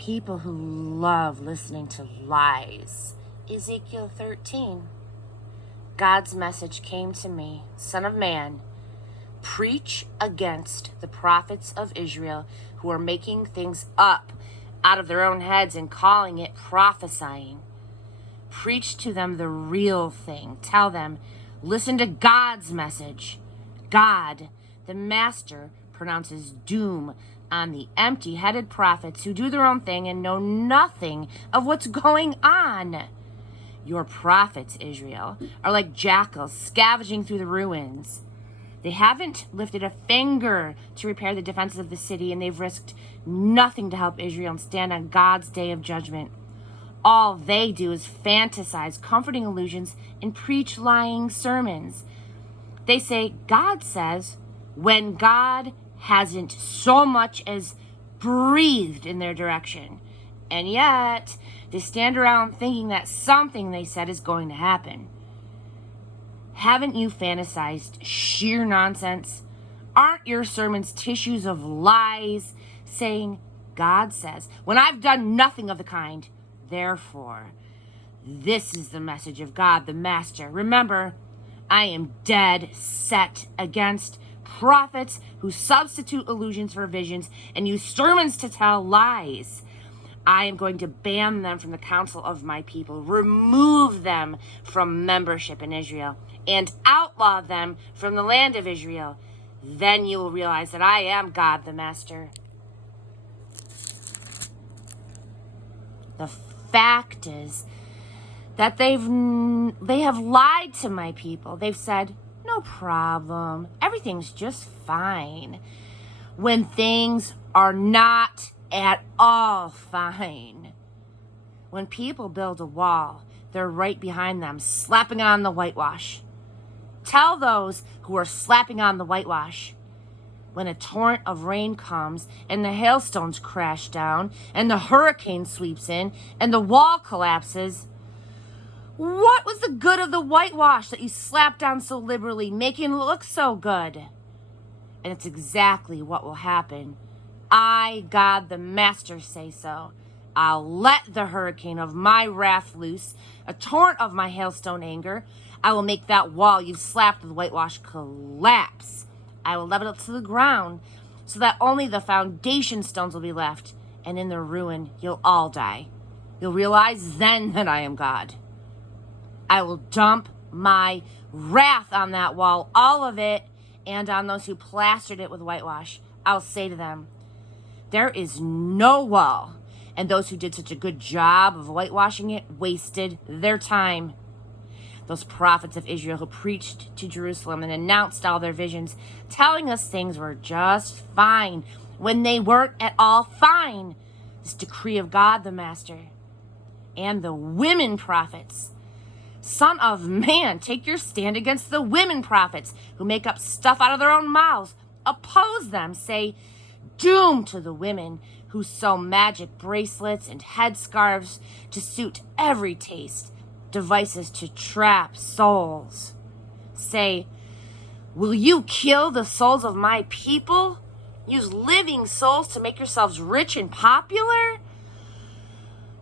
people who love listening to lies. Ezekiel 13. God's message came to me, Son of man, preach against the prophets of Israel who are making things up out of their own heads and calling it prophesying. Preach to them the real thing. Tell them, listen to God's message. God, the Master, pronounces doom on the empty-headed prophets who do their own thing and know nothing of what's going on. Your prophets, Israel, are like jackals scavenging through the ruins. They haven't lifted a finger to repair the defenses of the city, and they've risked nothing to help Israel and stand on God's day of judgment. All they do is fantasize comforting illusions and preach lying sermons. They say, God says, when God hasn't so much as breathed in their direction. And yet, they stand around thinking that something they said is going to happen. Haven't you fantasized sheer nonsense? Aren't your sermons tissues of lies, saying, God says, when I've done nothing of the kind? Therefore, this is the message of God, the Master. Remember, I am dead set against prophets who substitute illusions for visions and use sermons to tell lies. I am going to ban them from the council of my people, remove them from membership in Israel, and outlaw them from the land of Israel. Then you will realize that I am God, the Master. The fact is that they have lied to my people. They've said, no problem, everything's just fine, when things are not at all fine. When people build a wall, they're right behind them, slapping on the whitewash. Tell those who are slapping on the whitewash, when a torrent of rain comes and the hailstones crash down and the hurricane sweeps in and the wall collapses, what was the good of the whitewash that you slapped on so liberally, making it look so good? And it's exactly what will happen. I, God the Master, say so. I'll let the hurricane of my wrath loose, a torrent of my hailstone anger. I will make that wall you've slapped with whitewash collapse. I will level it to the ground so that only the foundation stones will be left, and in the ruin you'll all die. You'll realize then that I am God. I will dump my wrath on that wall, all of it, and on those who plastered it with whitewash. I'll say to them, there is no wall, and those who did such a good job of whitewashing it wasted their time. Those prophets of Israel who preached to Jerusalem and announced all their visions, telling us things were just fine when they weren't at all fine. This decree of God the Master. And the women prophets. Son of man, take your stand against the women prophets who make up stuff out of their own mouths. Oppose them. Say, doom to the women who sew magic bracelets and headscarves to suit every taste, devices to trap souls. Say, will you kill the souls of my people? Use living souls to make yourselves rich and popular?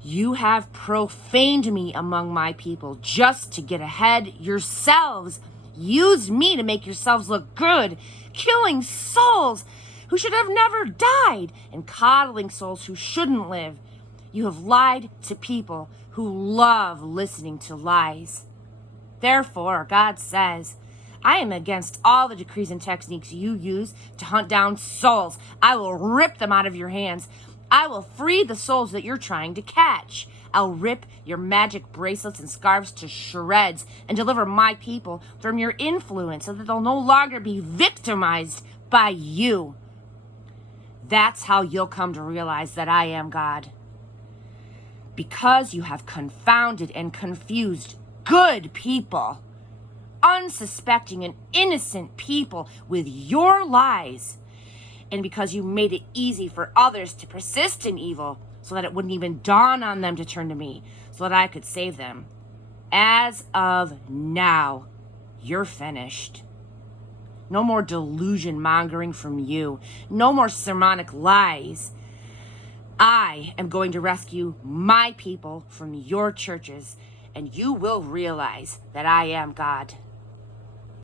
You have profaned me among my people just to get ahead yourselves. Use me to make yourselves look good, killing souls who should have never died and coddling souls who shouldn't live. You have lied to people who love listening to lies. Therefore, God says, I am against all the decrees and techniques you use to hunt down souls. I will rip them out of your hands. I will free the souls that you're trying to catch. I'll rip your magic bracelets and scarves to shreds and deliver my people from your influence so that they'll no longer be victimized by you. That's how you'll come to realize that I am God. Because you have confounded and confused good people, unsuspecting and innocent people with your lies, and because you made it easy for others to persist in evil so that it wouldn't even dawn on them to turn to me so that I could save them. As of now, you're finished. No more delusion mongering from you. No more sermonic lies. I am going to rescue my people from your churches, and you will realize that I am God.